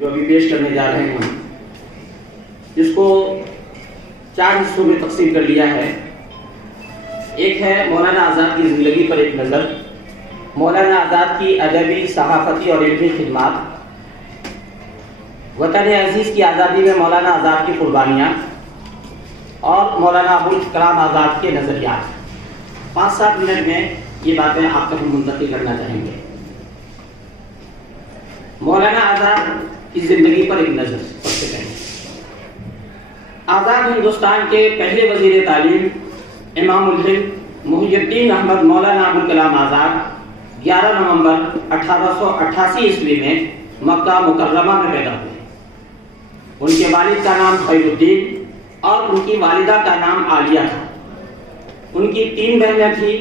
جو ابھی پیش کرنے جا رہے ہیں اس کو 4 حصوں میں تقسیم کر لیا ہے۔ ایک ہے مولانا آزاد کی زندگی پر ایک نظر، مولانا آزاد کی ادبی، صحافتی اور علمی خدمات، وطن عزیز کی آزادی میں مولانا آزاد کی قربانیاں اور مولانا ابوالکلام آزاد کے نظریات۔ 5-7 منٹ میں یہ باتیں آپ تک منتقل کرنا چاہیں گے۔ مولانا آزاد کی زندگی پر ایک نظر۔ سب سے پہلے آزاد ہندوستان کے پہلے وزیر تعلیم امام الہند محی الدین احمد مولانا ابوالکلام آزاد 11 نومبر 1888 عیسوی میں مکہ مکرمہ میں پیدا ہوئے۔ ان کے والد کا نام خیر الدین اور ان کی والدہ کا نام عالیہ تھا۔ ان کی 3 بہنیں تھیں،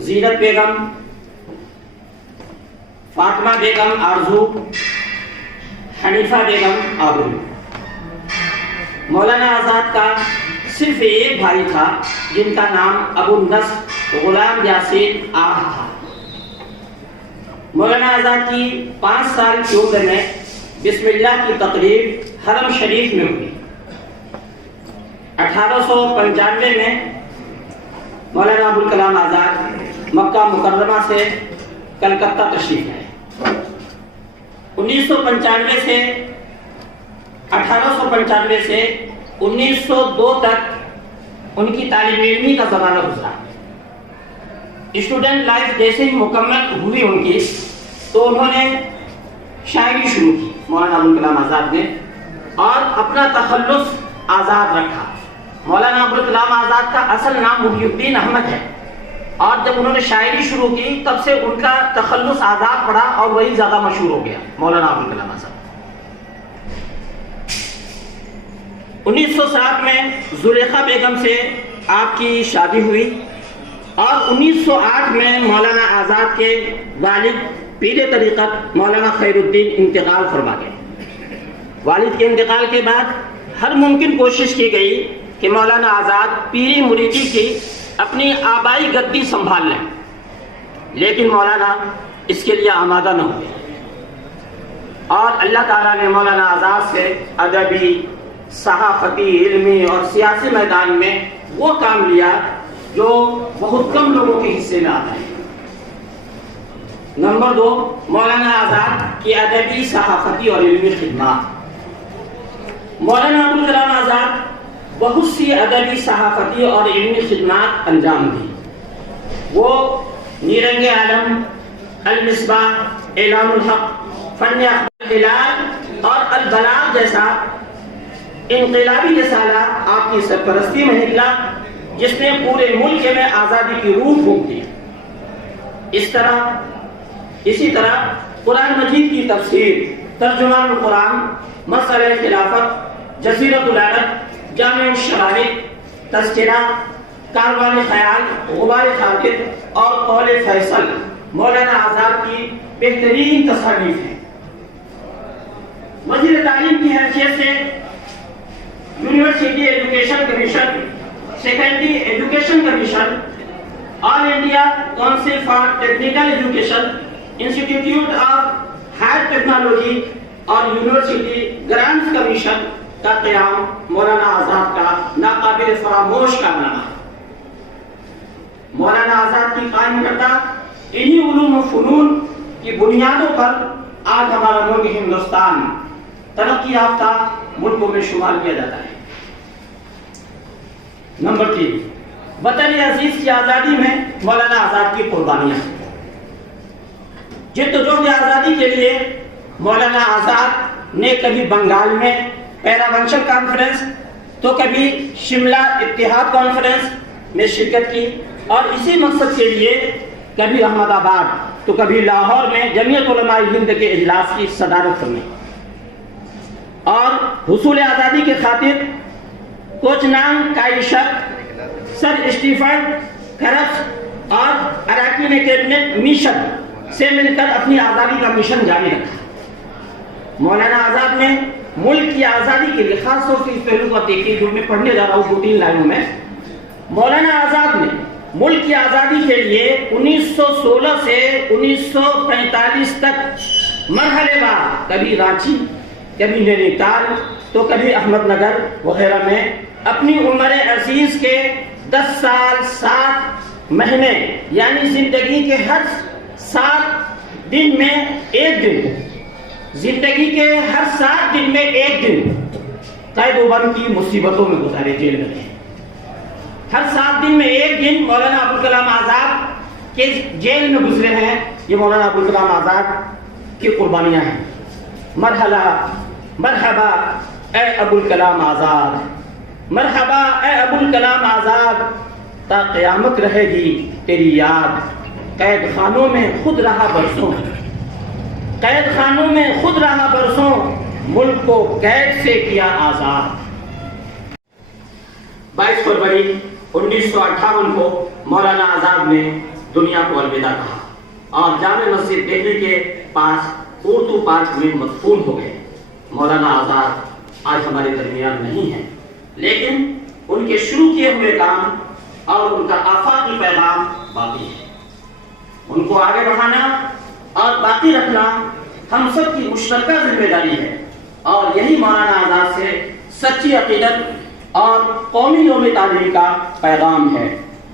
زینت بیگم، فاطمہ بیگم آرزو، حنیفہ بیگم آبرو۔ مولانا آزاد کا صرف ایک بھائی تھا جن کا نام ابو النصر غلام یاسین آہ تھا۔ مولانا آزاد کی 5 سال کی عمر میں بسم اللہ کی تقریب حرم شریف میں ہوئی۔ 1895 میں مولانا ابوالکلام آزاد مکہ مکرمہ سے کلکتہ تشریف لائے۔ 1895 سے 1902 تک ان کی طالب علمی کا زمانہ گزرا۔ اسٹوڈنٹ لائف جیسے ہی مکمل ہوئی ان کی تو انہوں نے شاعری شروع کی مولانا ابوالکلام آزاد نے، اور اپنا تخلص آزاد رکھا۔ مولانا ابوالکلام آزاد کا اصل نام محی الدین احمد ہے، اور جب انہوں نے شاعری شروع کی تب سے ان کا تخلص آزاد پڑا اور وہی زیادہ مشہور ہو گیا، مولانا ابوالکلام آزاد۔ 1907 میں زلیخا بیگم سے آپ کی شادی ہوئی، اور 1908 میں مولانا آزاد کے والد پیر طریقت مولانا خیر الدین انتقال فرما گئے۔ والد کے انتقال کے بعد ہر ممکن کوشش کی گئی کہ مولانا آزاد پیری مریدی کی اپنی آبائی گدی سنبھال لیں، لیکن مولانا اس کے لیے آمادہ نہ ہوئے، اور اللہ تعالیٰ نے مولانا آزاد سے ادبی، صحافتی، علمی اور سیاسی میدان میں وہ کام لیا جو بہت کم لوگوں کے حصے میں آتا ہے۔ نمبر 2، مولانا آزاد کی ادبی، صحافتی اور علمی خدمات۔ مولانا ابوالکلام آزاد بہت سی ادبی، صحافتی اور علمی خدمات انجام دی۔ وہ نیرنگ عالم، المصباح، اعلام الحق، فن الہلال اور البلاغ جیسا انقلابی رسالہ آپ کی سرپرستی میں نکلا، جس نے پورے ملک میں آزادی کی روح پھونک دی۔ اسی طرح قرآن مجید کی تفسیر، ترجمان القرآن، مسئلہ خلافت، جزیرۃ العرب، جامع الشرائط، تذکرہ، کاروان خیال، غبار خاطر اور قول فیصل مولانا آزاد کی بہترین تصانیف ہیں۔ وزیر تعلیم کی حیثیت سے university education commission, secondary education commission, all India council for technical education, institute of higher technology اور یونیورسٹی گرانٹس کمیشن کا قیام مولانا آزاد کا ناقابل فراموش کارنامہ ہے۔ مولانا آزاد کی قائم کردہ انہی علوم و فنون کی بنیادوں پر آج ہمارا ملک ہندوستان ترقی یافتہ ملکوں میں شمار کیا جاتا ہے۔ نمبر 3، وطن عزیز کی آزادی میں مولانا آزاد کی قربانیاں۔ جدوجہد آزادی کے لیے مولانا آزاد نے کبھی بنگال میں پیراونچل کانفرنس تو کبھی شملہ اتحاد کانفرنس میں شرکت کی، اور اسی مقصد کے لیے کبھی احمد آباد تو کبھی لاہور میں جمعیت علماء ہند کے اجلاس کی صدارت کرنے، اور حصول آزادی کے خاطر کوچنانگ کائشک، سر اسٹیفن کرپس اور اراکین کیبنٹ مشن سے مل کر اپنی آزادی کا مشن جاری رکھا۔ مولانا آزاد نے ملک کی آزادی کے لیے، خاص طور سے اس پہلو کو دیکھیے جو میں پڑھنے جا رہا ہوں 2-3 لائنوں میں، مولانا آزاد نے ملک کی آزادی کے لیے 1916 سے 1945 تک مرحلے بعد کبھی رانچی، کبھی نینی تال، تو کبھی احمد نگر وغیرہ میں اپنی عمر عزیز کے 10 سال 7 مہینے یعنی زندگی کے ہر 7 دن میں ایک دن، زندگی کے ہر 7 دن میں ایک دن قید و بند کی مصیبتوں میں گزارے، جیل میں رہے۔ ہر 7 دن میں ایک دن مولانا ابوالکلام آزاد کے جیل میں گزرے ہیں۔ یہ مولانا ابوالکلام آزاد کی قربانیاں ہیں۔ مرحبا اے ابوالکلام آزاد، مرحبا اے ابوالکلام آزاد، تا قیامت رہے گی تیری یاد۔ قید خانوں میں خود رہا برسوں، قید خانوں میں خود رہا برسوں، ملک کو قید سے کیا آزاد۔ 22 فروری 1958 کو مولانا آزاد نے دنیا کو الوداع کہا اور جامع مسجد دہلی کے پاس اردو پارک میں مدفون ہو گئے۔ مولانا آزاد آج ہمارے درمیان نہیں ہیں، لیکن ان کے شروع کیے ہوئے کام اور ان کا آفاقی پیغام باقی ہے۔ ان کو آگے بڑھانا اور باقی رکھنا ہم سب کی مشترکہ ذمہ داری ہے، اور یہی مولانا آزاد سے سچی عقیدت اور قومی یوم تعلیم کا پیغام ہے۔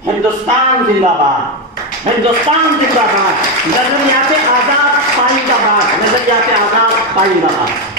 ہندوستان زندہ باد، ہندوستان زندہ باد، نظریات آزاد پائندہ باد، نظریات آزاد پائندہ باد۔